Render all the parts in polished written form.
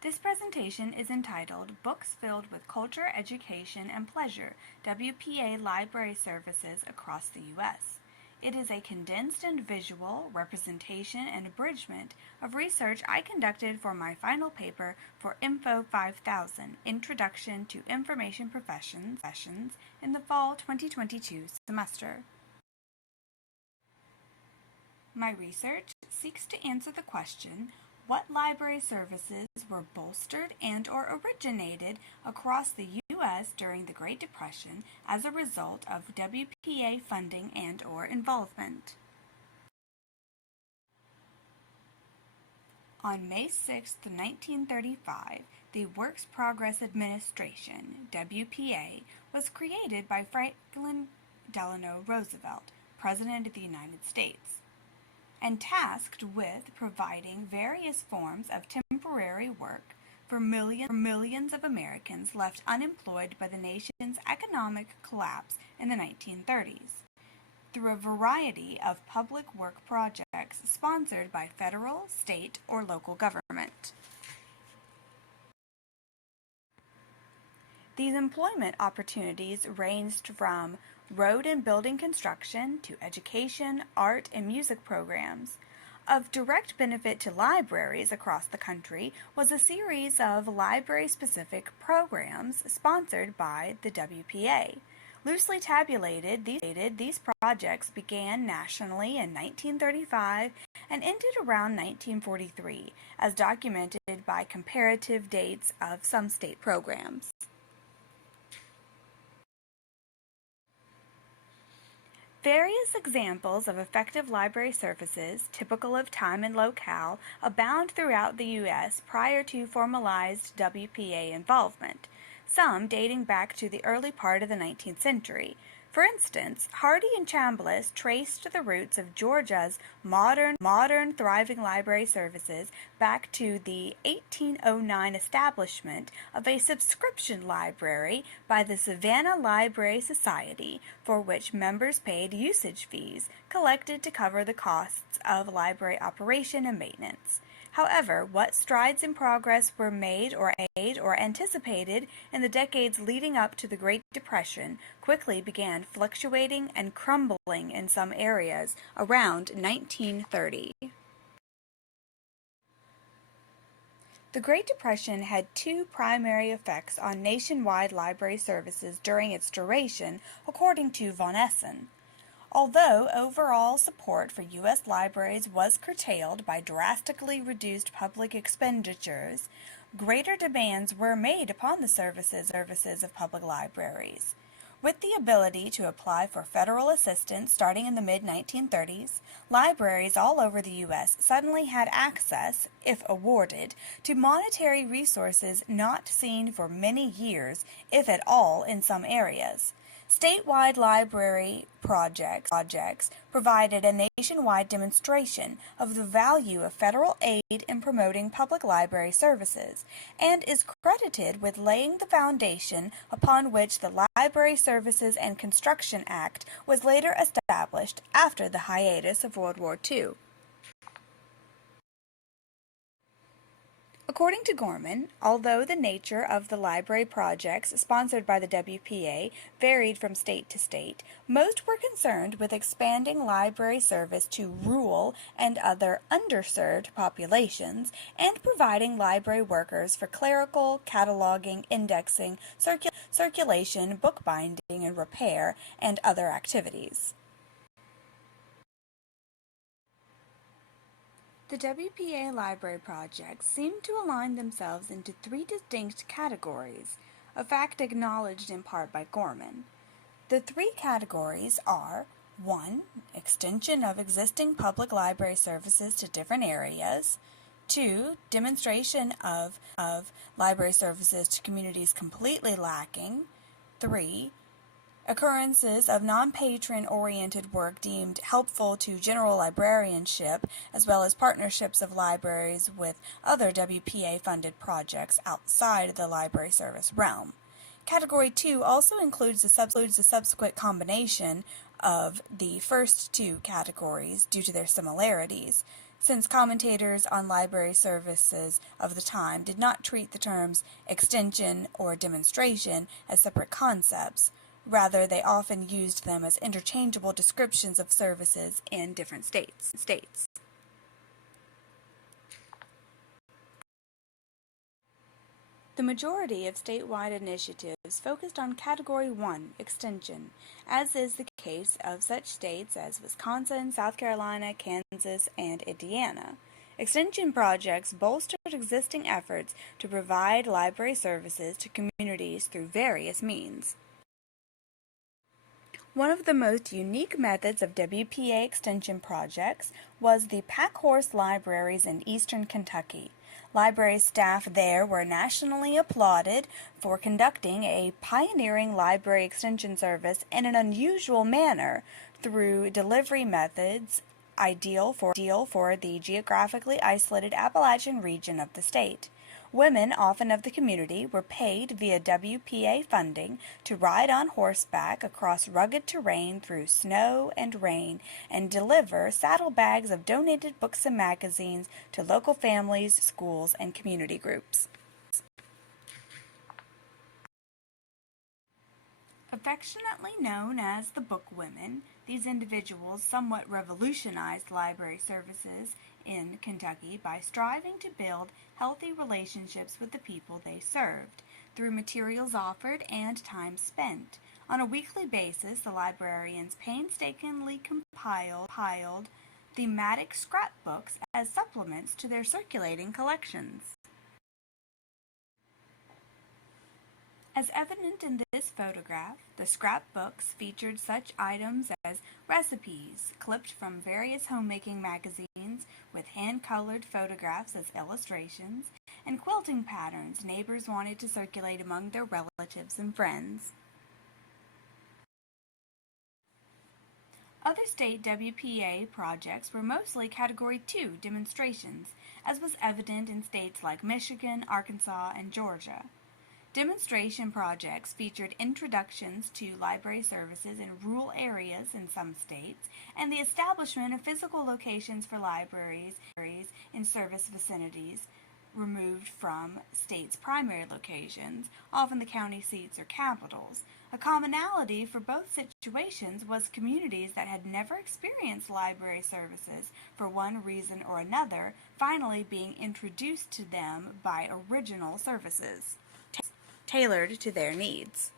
This presentation is entitled Books Filled with Culture, Education, and Pleasure, WPA Library Services Across the U.S. It is a condensed and visual representation and abridgment of research I conducted for my final paper for Info 5000, Introduction to Information Professions, in the fall 2022 semester. My research seeks to answer the question, what library services were bolstered and/or originated across the U.S. during the Great Depression as a result of WPA funding and/or involvement? On May 6, 1935, the Works Progress Administration, WPA, was created by Franklin Delano Roosevelt, President of the United States, and tasked with providing various forms of temporary work for millions of Americans left unemployed by the nation's economic collapse in the 1930s, through a variety of public work projects sponsored by federal, state, or local government. These employment opportunities ranged from road and building construction to education, art, and music programs. Of direct benefit to libraries across the country was a series of library-specific programs sponsored by the WPA. Loosely tabulated, these projects began nationally in 1935 and ended around 1943, as documented by comparative dates of some state programs. Various examples of effective library services, typical of time and locale, abound throughout the U.S. prior to formalized WPA involvement, some dating back to the early part of the 19th century. For instance, Hardy and Chambliss traced the roots of Georgia's modern thriving library services back to the 1809 establishment of a subscription library by the Savannah Library Society, for which members paid usage fees collected to cover the costs of library operation and maintenance. However, what strides in progress were made or anticipated in the decades leading up to the Great Depression quickly began fluctuating and crumbling in some areas around 1930. The Great Depression had two primary effects on nationwide library services during its duration, according to von Essen. Although overall support for U.S. libraries was curtailed by drastically reduced public expenditures, greater demands were made upon the services of public libraries. With the ability to apply for federal assistance starting in the mid-1930s, libraries all over the U.S. suddenly had access, if awarded, to monetary resources not seen for many years, if at all in some areas. Statewide library projects provided a nationwide demonstration of the value of federal aid in promoting public library services, and is credited with laying the foundation upon which the Library Services and Construction Act was later established after the hiatus of World War II. According to Gorman, although the nature of the library projects sponsored by the WPA varied from state to state, most were concerned with expanding library service to rural and other underserved populations and providing library workers for clerical, cataloging, indexing, circulation, bookbinding and repair, and other activities. The WPA library projects seem to align themselves into three distinct categories, a fact acknowledged in part by Gorman. The three categories are 1. Extension of existing public library services to different areas, 2. Demonstration of library services to communities completely lacking, 3. Occurrences of non-patron-oriented work deemed helpful to general librarianship, as well as partnerships of libraries with other WPA-funded projects outside the library service realm. Category 2 also includes the subsequent combination of the first two categories due to their similarities. since commentators on library services of the time did not treat the terms extension or demonstration as separate concepts. Rather, they often used them as interchangeable descriptions of services in different states. The majority of statewide initiatives focused on Category 1, extension, as is the case of such states as Wisconsin, South Carolina, Kansas, and Indiana. Extension projects bolstered existing efforts to provide library services to communities through various means. One of the most unique methods of WPA extension projects was the packhorse libraries in eastern Kentucky. Library staff there were nationally applauded for conducting a pioneering library extension service in an unusual manner through delivery methods ideal for the geographically isolated Appalachian region of the state. Women, often of the community, were paid via WPA funding to ride on horseback across rugged terrain through snow and rain and deliver saddlebags of donated books and magazines to local families, schools, and community groups. Affectionately known as the Book Women, these individuals somewhat revolutionized library services in Kentucky by striving to build healthy relationships with the people they served through materials offered and time spent. On a weekly basis, the librarians painstakingly compiled thematic scrapbooks as supplements to their circulating collections. As evident in this photograph, the scrapbooks featured such items as recipes clipped from various homemaking magazines with hand-colored photographs as illustrations, and quilting patterns neighbors wanted to circulate among their relatives and friends. Other state WPA projects were mostly Category 2 demonstrations, as was evident in states like Michigan, Arkansas, and Georgia. Demonstration projects featured introductions to library services in rural areas in some states and the establishment of physical locations for libraries in service vicinities removed from states' primary locations, often the county seats or capitals. A commonality for both situations was communities that had never experienced library services for one reason or another finally being introduced to them by original services tailored to their needs.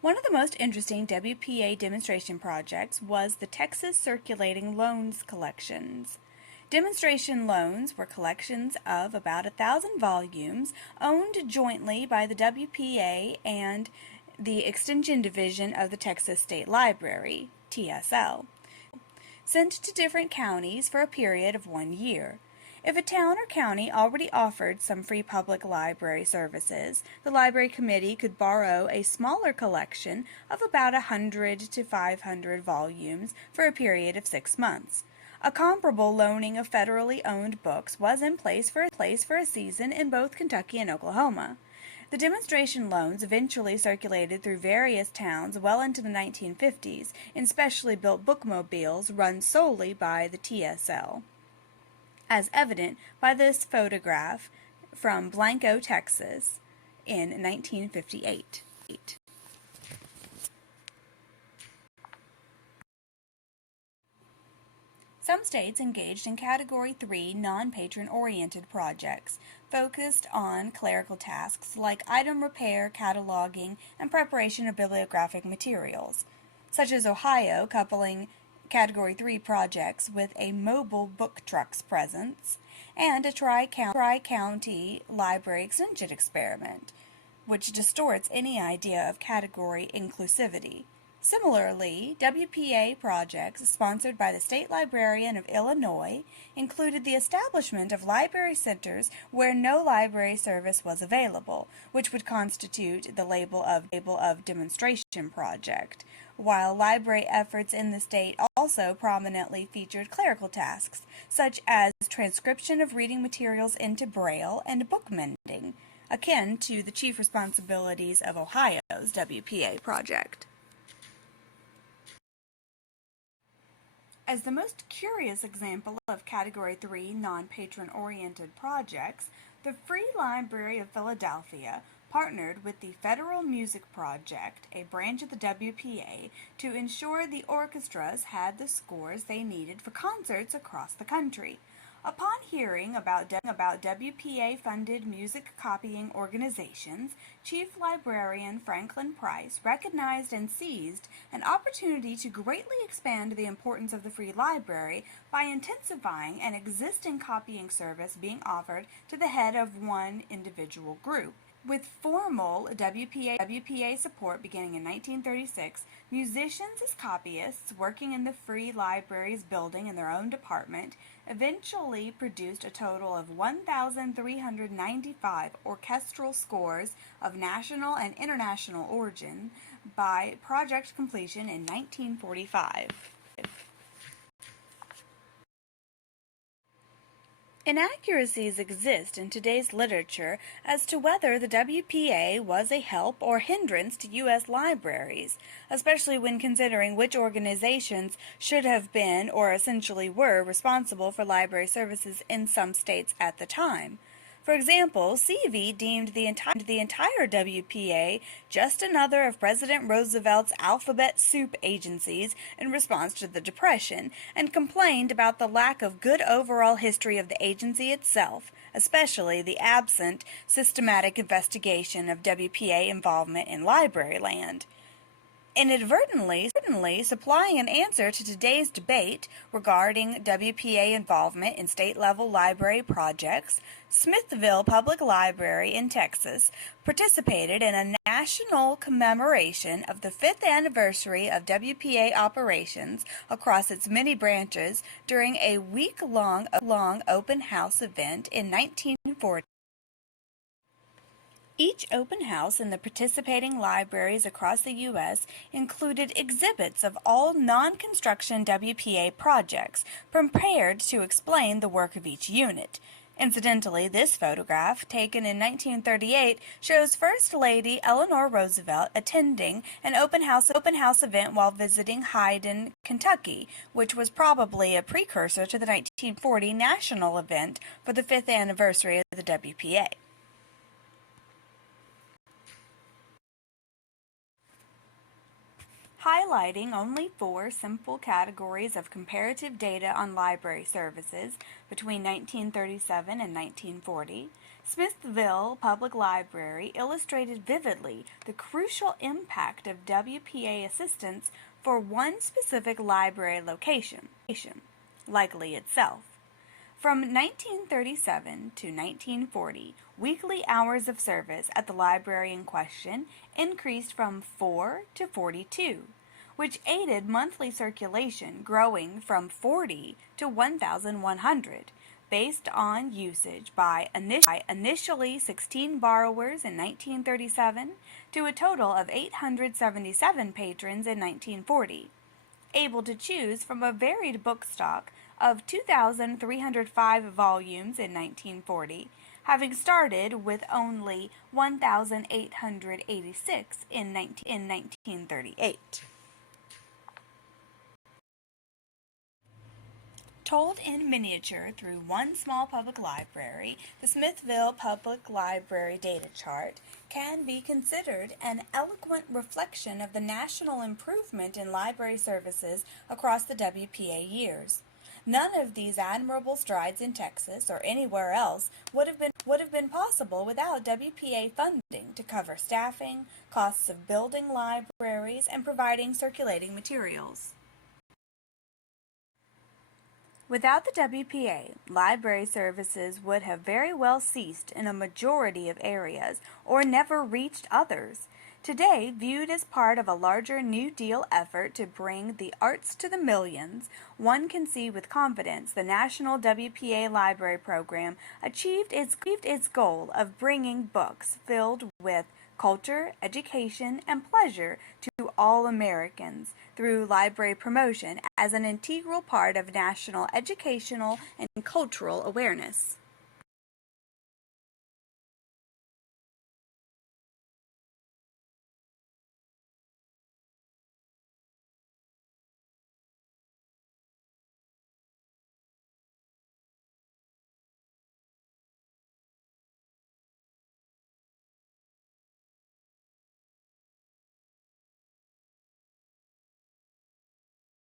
One of the most interesting WPA demonstration projects was the Texas Circulating Loans collections. Demonstration loans were collections of about 1,000 volumes owned jointly by the WPA and the Extension Division of the Texas State Library, TSL, sent to different counties for a period of 1 year. If a town or county already offered some free public library services, the library committee could borrow a smaller collection of about 100 to 500 volumes for a period of 6 months. A comparable loaning of federally owned books was in place for a season in both Kentucky and Oklahoma. The demonstration loans eventually circulated through various towns well into the 1950s in specially built bookmobiles run solely by the TSL, as evident by this photograph from Blanco, Texas, in 1958. Some states engaged in Category 3 non-patron-oriented projects, focused on clerical tasks like item repair, cataloging, and preparation of bibliographic materials, such as Ohio coupling Category 3 projects with a mobile book truck's presence, and a tri-county library extension experiment, which distorts any idea of category inclusivity. Similarly, WPA projects sponsored by the State Librarian of Illinois included the establishment of library centers where no library service was available, which would constitute the label of demonstration project, while library efforts in the state also prominently featured clerical tasks, such as transcription of reading materials into Braille and book mending, akin to the chief responsibilities of Ohio's WPA project. As the most curious example of Category 3 non-patron-oriented projects, the Free Library of Philadelphia partnered with the Federal Music Project, a branch of the WPA, to ensure the orchestras had the scores they needed for concerts across the country. Upon hearing about WPA-funded music copying organizations, Chief Librarian Franklin Price recognized and seized an opportunity to greatly expand the importance of the free library by intensifying an existing copying service being offered to the head of one individual group. With formal WPA support beginning in 1936, musicians as copyists working in the Free Library's building in their own department eventually produced a total of 1,395 orchestral scores of national and international origin by project completion in 1945. Inaccuracies exist in today's literature as to whether the WPA was a help or hindrance to U.S. libraries, especially when considering which organizations should have been or essentially were responsible for library services in some states at the time. For example, Seavey deemed the entire WPA just another of President Roosevelt's alphabet soup agencies in response to the Depression, and complained about the lack of good overall history of the agency itself, especially the absent systematic investigation of WPA involvement in library land. Inadvertently supplying an answer to today's debate regarding WPA involvement in state-level library projects, Smithville Public Library in Texas participated in a national commemoration of the 5th anniversary of WPA operations across its many branches during a week-long open house event in 1940. Each open house in the participating libraries across the U.S. included exhibits of all non-construction WPA projects, prepared to explain the work of each unit. Incidentally, this photograph, taken in 1938, shows First Lady Eleanor Roosevelt attending an open house event while visiting Hyden, Kentucky, which was probably a precursor to the 1940 national event for the 5th anniversary of the WPA. Highlighting only 4 simple categories of comparative data on library services between 1937 and 1940, Smithville Public Library illustrated vividly the crucial impact of WPA assistance for one specific library location, likely itself. From 1937 to 1940, weekly hours of service at the library in question increased from 4 to 42, which aided monthly circulation growing from 40 to 1,100, based on usage by initially 16 borrowers in 1937 to a total of 877 patrons in 1940, able to choose from a varied book stock of 2,305 volumes in 1940, having started with only 1,886 in 1938. Told in miniature through one small public library, the Smithville Public Library data chart can be considered an eloquent reflection of the national improvement in library services across the WPA years. None of these admirable strides in Texas or anywhere else would have been possible without WPA funding to cover staffing, costs of building libraries, and providing circulating materials. Without the WPA, library services would have very well ceased in a majority of areas or never reached others. Today, viewed as part of a larger New Deal effort to bring the arts to the millions, one can see with confidence the National WPA Library Program achieved its goal of bringing books filled with culture, education, and pleasure to all Americans through library promotion as an integral part of national educational and cultural awareness.